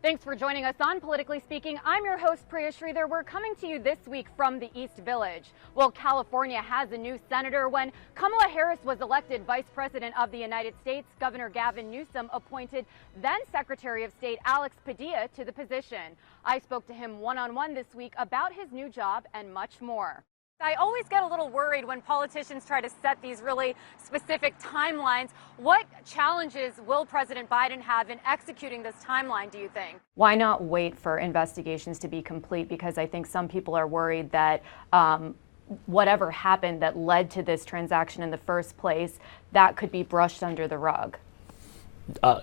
Thanks for joining us on Politically Speaking. I'm your host, Priya Sridhar. We're coming to you this week from the East Village. Well, California has a new senator. When Kamala Harris was elected Vice President of the United States, Governor Gavin Newsom appointed then Secretary of State Alex Padilla to the position. I spoke to him one-on-one this week about his new job and much more. I always get a little worried when politicians try to set these really specific timelines. What challenges will President Biden have in executing this timeline, do you think? Why not wait for investigations to be complete? Because I think some people are worried that whatever happened that led to this transaction in the first place, that could be brushed under the rug.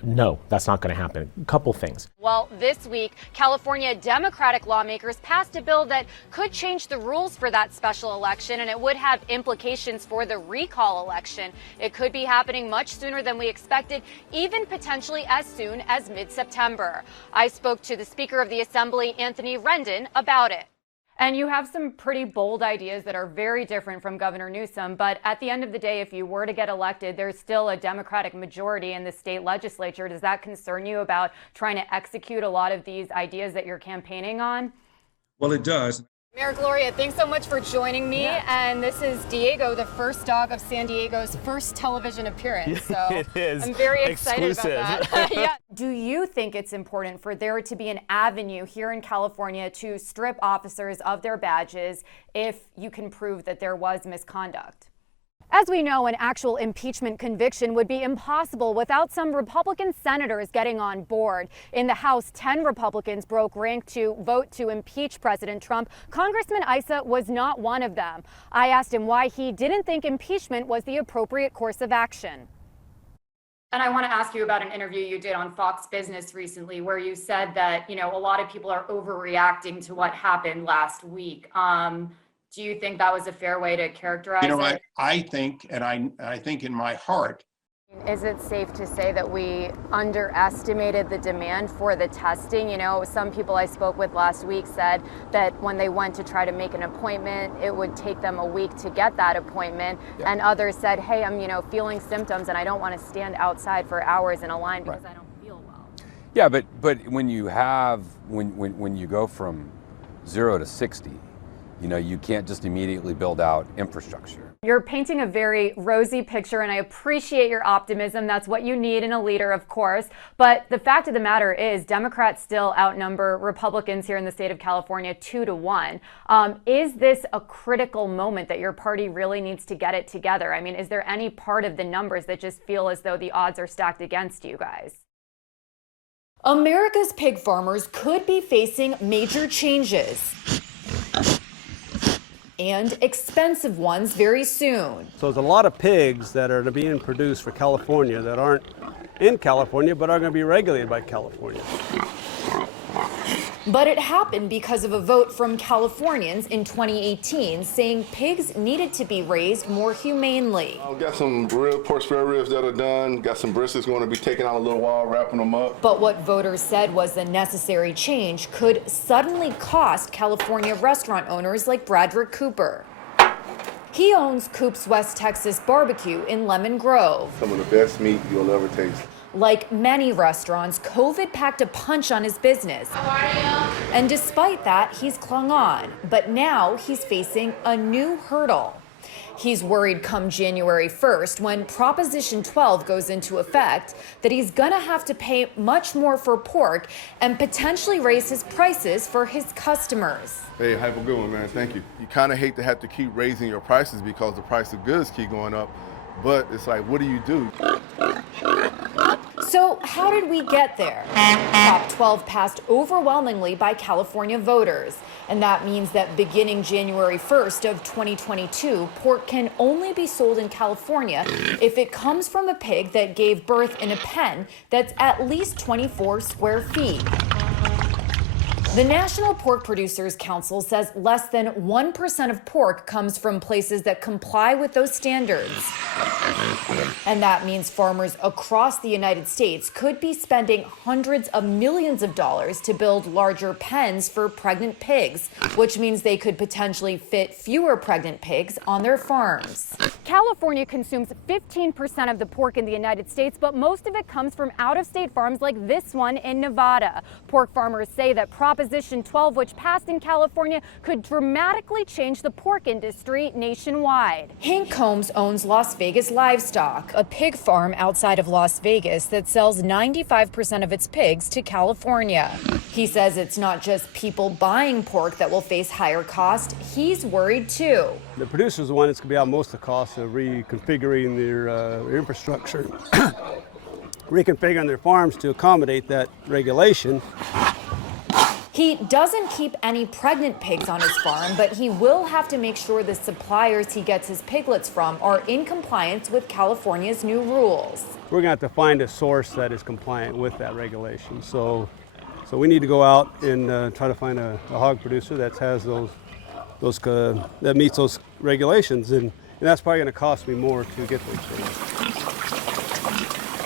No, that's not going to happen. A couple things. Well, this week, California Democratic lawmakers passed a bill that could change the rules for that special election, and it would have implications for the recall election. It could be happening much sooner than we expected, even potentially as soon as mid-September. I spoke to the Speaker of the Assembly, Anthony Rendon, about it. And you have some pretty bold ideas that are very different from Governor Newsom. But at the end of the day, if you were to get elected, there's still a Democratic majority in the state legislature. Does that concern you about trying to execute a lot of these ideas that you're campaigning on? Well, it does. Mayor Gloria, thanks so much for joining me. Yeah. And this is Diego, the first dog of San Diego's first television appearance. So it is. I'm very excited about that. Yeah. Do you think it's important for there to be an avenue here in California to strip officers of their badges if you can prove that there was misconduct? As we know, an actual impeachment conviction would be impossible without some Republican senators getting on board. In the House, 10 Republicans broke rank to vote to impeach President Trump. Congressman Issa was not one of them. I asked him why he didn't think impeachment was the appropriate course of action. And I want to ask you about an interview you did on Fox Business recently where you said that, a lot of people are overreacting to what happened last week. Do you think that was a fair way to characterize it? I think, and I think in my heart. Is it safe to say that we underestimated the demand for the testing? Some people I spoke with last week said that when they went to try to make an appointment, it would take them a week to get that appointment. Yeah. And others said, hey, I'm, feeling symptoms and I don't want to stand outside for hours in a line because I don't feel well. Yeah, but when you have, when you go from 0 to 60, you can't just immediately build out infrastructure. You're painting a very rosy picture, and I appreciate your optimism. That's what you need in a leader, of course. But the fact of the matter is Democrats still outnumber Republicans here in the state of California 2-1. Is this a critical moment that your party really needs to get it together? I mean, is there any part of the numbers that just feel as though the odds are stacked against you guys? America's pig farmers could be facing major changes. And expensive ones very soon. So there's a lot of pigs that are being produced for California that aren't in California but are going to be regulated by California. But it happened because of a vote from Californians in 2018 saying pigs needed to be raised more humanely. I've got some pork spare ribs that are done, got some briskets going to be taken out a little while, wrapping them up. But what voters said was the necessary change could suddenly cost California restaurant owners like Bradford Cooper. He owns Coop's West Texas Barbecue in Lemon Grove. Some of the best meat you'll ever taste. Like many restaurants, COVID packed a punch on his business. And despite that, he's clung on. But now he's facing a new hurdle. He's worried come January 1st, when Proposition 12 goes into effect, that he's gonna have to pay much more for pork and potentially raise his prices for his customers. Hey, have a good one, man. Thank you. You kind of hate to have to keep raising your prices because the price of goods keep going up. But it's like, what do you do? So how did we get there? Prop 12 passed overwhelmingly by California voters. And that means that beginning January 1st of 2022, pork can only be sold in California if it comes from a pig that gave birth in a pen that's at least 24 square feet. The National Pork Producers Council says less than 1% of pork comes from places that comply with those standards. And that means farmers across the United States could be spending hundreds of millions of dollars to build larger pens for pregnant pigs, which means they could potentially fit fewer pregnant pigs on their farms. California consumes 15% of the pork in the United States, but most of it comes from out-of-state farms like this one in Nevada. Pork farmers say that Proposition 12, which passed in California, could dramatically change the pork industry nationwide. Hank Combs owns Las Vegas Livestock, a pig farm outside of Las Vegas that sells 95% of its pigs to California. He says it's not just people buying pork that will face higher cost. He's worried too. The producer's the one that's going to be out most of the cost of reconfiguring their infrastructure, reconfiguring their farms to accommodate that regulation. He doesn't keep any pregnant pigs on his farm, but he will have to make sure the suppliers he gets his piglets from are in compliance with California's new rules. We're going to have to find a source that is compliant with that regulation. So we need to go out and try to find a hog producer that has that meets those regulations, and that's probably going to cost me more to get those things.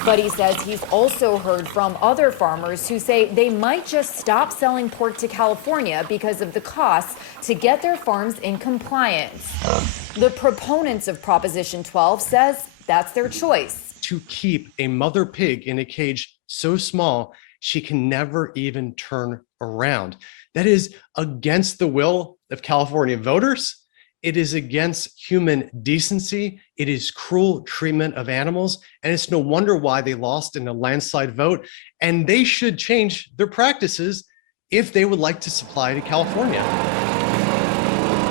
But he says he's also heard from other farmers who say they might just stop selling pork to California because of the costs to get their farms in compliance. The proponents of Proposition 12 says that's their choice. To keep a mother pig in a cage so small she can never even turn around. That is against the will of California voters. It is against human decency. It is cruel treatment of animals. And it's no wonder why they lost in a landslide vote. And they should change their practices if they would like to supply to California.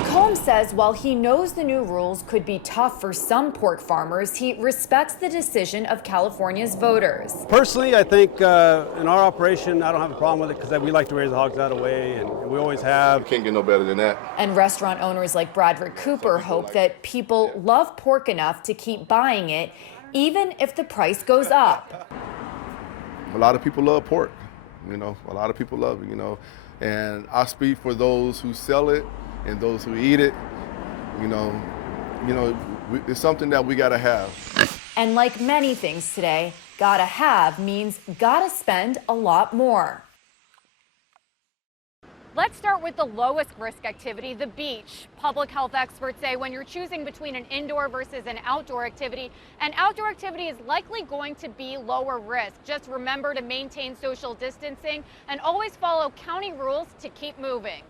Combs says while he knows the new rules could be tough for some pork farmers, he respects the decision of California's voters. Personally, I think in our operation, I don't have a problem with it because we like to raise the hogs that way, and we always have. Can't get no better than that. And restaurant owners like Bradford Cooper hope that people love pork enough to keep buying it, even if the price goes up. A lot of people love pork, a lot of people love it, and I speak for those who sell it and those who eat it. It's something that we gotta have. And like many things today, gotta have means gotta spend a lot more. Let's start with the lowest risk activity, the beach. Public health experts say when you're choosing between an indoor versus an outdoor activity is likely going to be lower risk. Just remember to maintain social distancing and always follow county rules to keep moving.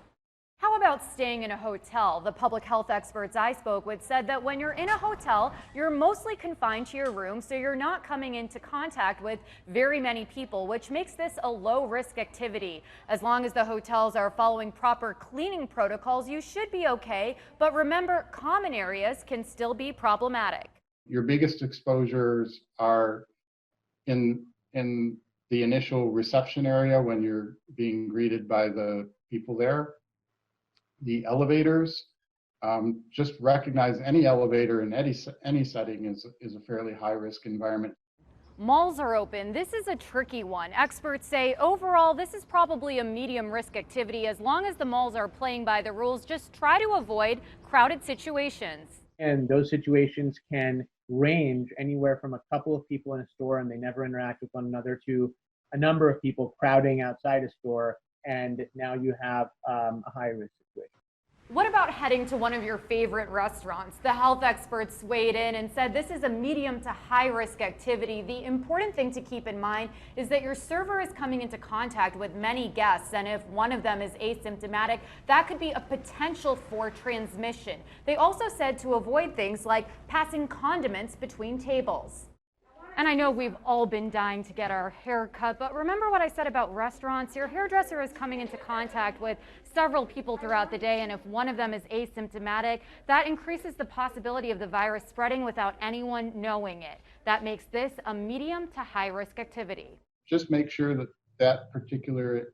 How about staying in a hotel? The public health experts I spoke with said that when you're in a hotel, you're mostly confined to your room, so you're not coming into contact with very many people, which makes this a low-risk activity. As long as the hotels are following proper cleaning protocols, you should be okay, but remember, common areas can still be problematic. Your biggest exposures are in the initial reception area when you're being greeted by the people there. The elevators, just recognize any elevator in any setting is a fairly high risk environment. Malls are open. This is a tricky one. Experts say overall this is probably a medium risk activity. As long as the malls are playing by the rules, just try to avoid crowded situations. And those situations can range anywhere from a couple of people in a store and they never interact with one another to a number of people crowding outside a store, and now you have a high risk situation. What about heading to one of your favorite restaurants? The health experts weighed in and said this is a medium to high risk activity. The important thing to keep in mind is that your server is coming into contact with many guests, and if one of them is asymptomatic, that could be a potential for transmission. They also said to avoid things like passing condiments between tables. And I know we've all been dying to get our hair cut, but remember what I said about restaurants? Your hairdresser is coming into contact with several people throughout the day, and if one of them is asymptomatic, that increases the possibility of the virus spreading without anyone knowing it. That makes this a medium to high risk activity. Just make sure that that particular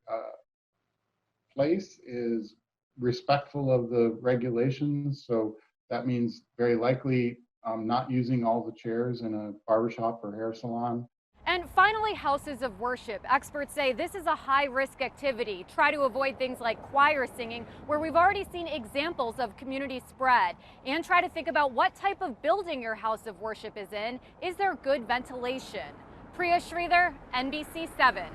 place is respectful of the regulations. So that means very likely not using all the chairs in a barbershop or hair salon. And finally, houses of worship. Experts say this is a high-risk activity. Try to avoid things like choir singing, where we've already seen examples of community spread. And try to think about what type of building your house of worship is in. Is there good ventilation? Priya Sridhar, NBC 7.